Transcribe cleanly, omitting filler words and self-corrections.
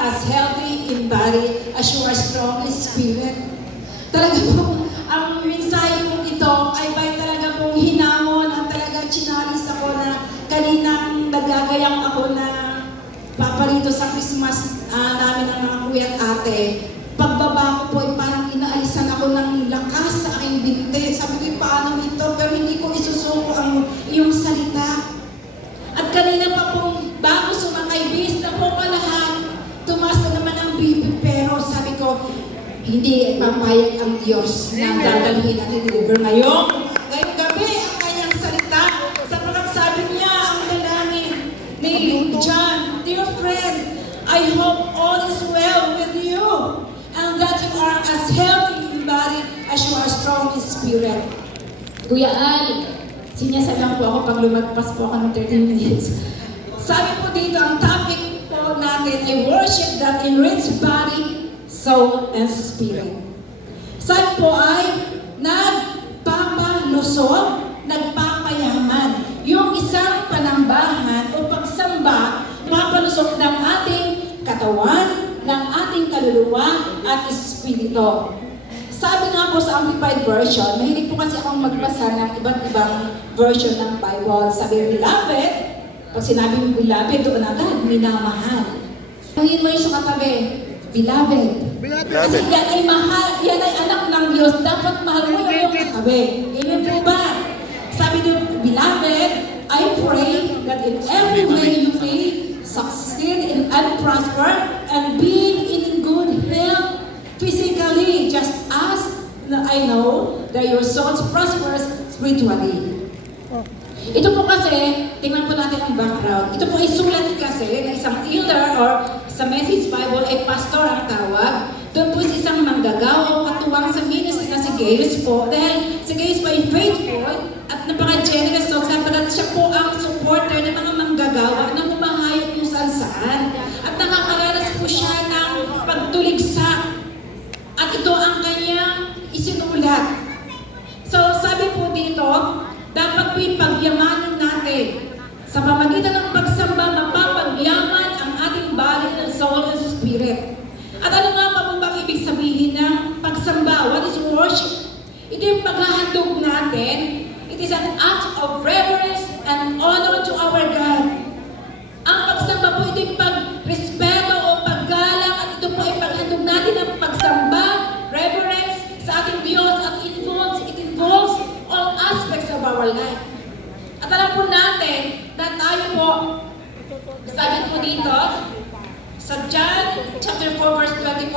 as healthy in body as you are strong in spirit. Talaga po, ang mensahe kong ito ay by talaga pong hinamon at talagang chinalis ako na kaninang nagagayang ako na paparito sa Christmas namin ng mga kuya at ate. Pagbaba ko po ay parang inaalisan ako ng lakas sa aking binti. Sabi ko, paano ito? Pero hindi ko isusuko ang iyong salita. At kanina pa pong bago sumakay, bis na po lahat, tumaas na naman ang bibi. Pero sabi ko, hindi papayag ang Diyos na dadalhin at i-deliver ngayong gabi ang kanyang salita. Sapagkat sabi niya ang dalangin ni John, dear friend, I hope all is well with you and that you are as healthy in body as you are strong in spirit. Kuya Al, sinasalang po ako pag lumagpas po ako ng 30 minutes. Sabi po dito, ang topic po natin ay worship that enrich body, soul, and spirit. Sabi po ay nagpapalusog, nagpapayaman. Yung isang panambahan o pagsamba, papalusog ng ating katawan, ng ating kaluluwa at espiritu. Sabi nga po sa Amplified Version, mahilig po kasi akong magbasa ng iba't ibang version ng Bible. Sabi, beloved, pag sinabi mo beloved, doon agad, minamahal. Tungin mo yung sa katabi, beloved. Kasi yan ay mahal, yan ay anak ng Diyos. Dapat mahal mo yung katabi. Amen po ba? Sabi niyo, beloved, I pray that in every way you may succeed and prosper and be in good health physically, just as I know that your soul prospers spiritually. Ito po kasi, tingnan po natin ang background. Ito po ay sulat kasi ng isang elder or sa Message Bible ay pastor ang tawag. Doon po isang manggagawa o katuwang sa ministry na si Gaius po. Dahil si Gaius po ay faithful at napaka-generous so sapagkat siya po ang supporter ng mga manggagawa na humahayop kung saan-saan. At nakakaranas po siya ng pagtuligsa. At ito ang kanyang isinulat. So sabi po dito, dapat po'y pagyamanin natin. Sa pamagitan ng pagsamba, mapapagyaman ang ating body and soul and spirit. At ano nga pa po bang ibig sabihin ng pagsamba? What is worship? Ito yung paghahandog natin. It is an act of reverence and honor to our God. Ang pagsamba po, ito yung pagrespeto o paggalang at ito po ay paghandog natin ng pagsamba, reverence sa ating Diyos at it involves all aspects of our life. At alam po natin na tayo po, sabi po dito, sa John chapter 4 verse 24,